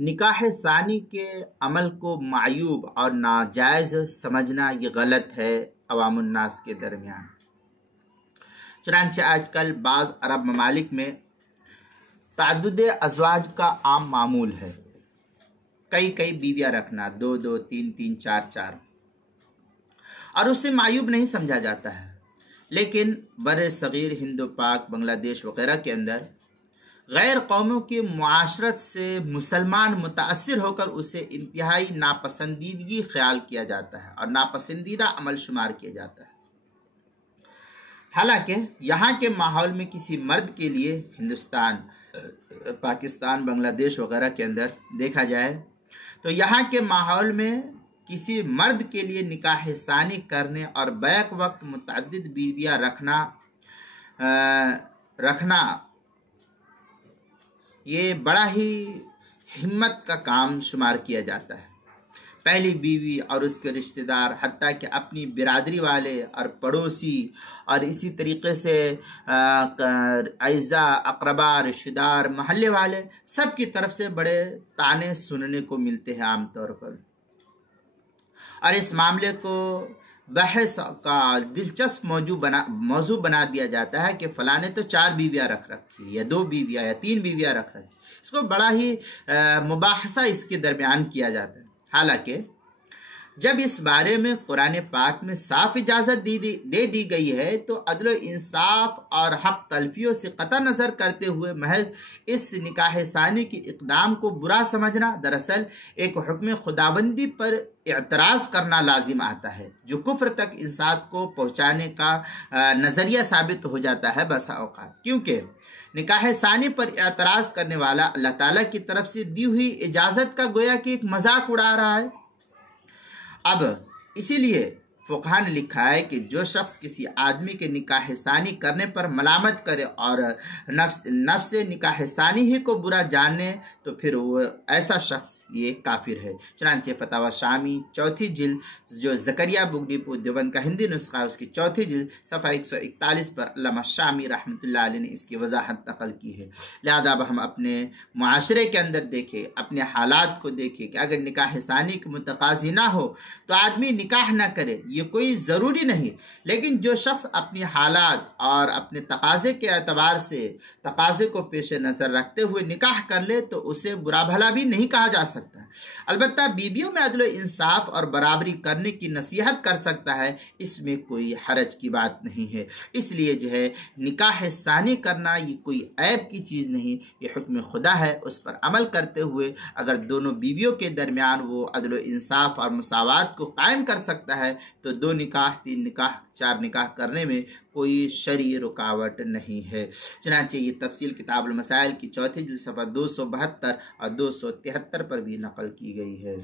نکاح ثانی کے عمل کو معیوب اور ناجائز سمجھنا یہ غلط ہے عوام الناس کے درمیان۔ چنانچہ آج کل بعض عرب ممالک میں تعدد ازواج کا عام معمول ہے، کئی بیویاں رکھنا، 2 3 4 اور اسے معیوب نہیں سمجھا جاتا ہے۔ لیکن بر صغیر ہند و پاک، بنگلہ دیش وغیرہ کے اندر غیر قوموں کی معاشرت سے مسلمان متاثر ہو کر اسے انتہائی ناپسندیدگی خیال کیا جاتا ہے اور ناپسندیدہ عمل شمار کیا جاتا ہے۔ حالانکہ یہاں کے ماحول میں کسی مرد کے لیے ہندوستان، پاکستان، بنگلہ دیش وغیرہ کے اندر دیکھا جائے تو یہاں کے ماحول میں کسی مرد کے لیے نکاح ثانی کرنے اور بیک وقت متعدد بیویاں رکھنا یہ بڑا ہی ہمت کا کام شمار کیا جاتا ہے۔ پہلی بیوی اور اس کے رشتہ دار، حتیٰ کہ اپنی برادری والے اور پڑوسی اور اسی طریقے سے اعزاء، اقربا، رشتہ دار، محلے والے، سب کی طرف سے بڑے طعنے سننے کو ملتے ہیں عام طور پر، اور اس معاملے کو بحث کا دلچسپ موضوع بنا دیا جاتا ہے کہ فلاں نے تو 4 بیویاں رکھ رکھی، یا 2 بیویاں یا 3 بیویاں رکھ رکھی۔ اس کو بڑا ہی مباحثہ اس کے درمیان کیا جاتا ہے۔ حالانکہ جب اس بارے میں قرآن پاک میں صاف اجازت دے دی گئی ہے تو عدل و انصاف اور حق تلفیوں سے قطع نظر کرتے ہوئے محض اس نکاح ثانی کے اقدام کو برا سمجھنا دراصل ایک حکم خداوندی پر اعتراض کرنا لازم آتا ہے، جو کفر تک انسان کو پہنچانے کا نظریہ ثابت ہو جاتا ہے بسا اوقات، کیونکہ نکاح ثانی پر اعتراض کرنے والا اللہ تعالیٰ کی طرف سے دی ہوئی اجازت کا گویا کہ ایک مذاق اڑا رہا ہے۔ اب اسی لیے فقہا نے لکھا ہے کہ جو شخص کسی آدمی کے نکاح ثانی کرنے پر ملامت کرے اور نفس نکاح ثانی ہی کو برا جانے تو پھر وہ ایسا شخص یہ کافر ہے۔ چنانچہ فتاوی شامی 4 جلد، جو زکریا بک ڈپو دیوبند کا ہندی نسخہ ہے، اس کی 4 جلد صفحہ 141 پر علامہ شامی رحمۃ اللہ علیہ نے اس کی وضاحت نقل کی ہے۔ لہذا اب ہم اپنے معاشرے کے اندر دیکھیں، اپنے حالات کو دیکھیں کہ اگر نکاح ثانی کے متقاضی نہ ہو تو آدمی نکاح نہ کرے، یہ کوئی ضروری نہیں، لیکن جو شخص اپنی حالات اور اپنے تقاضے کے اعتبار سے تقاضے کو پیش نظر رکھتے ہوئے نکاح کر لے تو اسے برا بھلا بھی نہیں کہا جا سکتا۔ البتہ بیویوں میں عدل و انصاف اور برابری کرنے کی نصیحت کر سکتا ہے، اس میں کوئی حرج کی بات نہیں ہے۔ اس لیے جو ہے نکاح ثانی کرنا یہ کوئی عیب کی چیز نہیں، یہ حکم خدا ہے۔ اس پر عمل کرتے ہوئے اگر دونوں بیویوں کے درمیان وہ عدل و انصاف اور مساوات کو قائم کر سکتا ہے تو 2 نکاح، 3 نکاح، 4 نکاح کرنے میں کوئی شرعی رکاوٹ نہیں ہے۔ چنانچہ یہ تفصیل کتاب المسائل کی 4 جلد صفحہ 272 اور 273 پر بھی نقل کی گئی ہے۔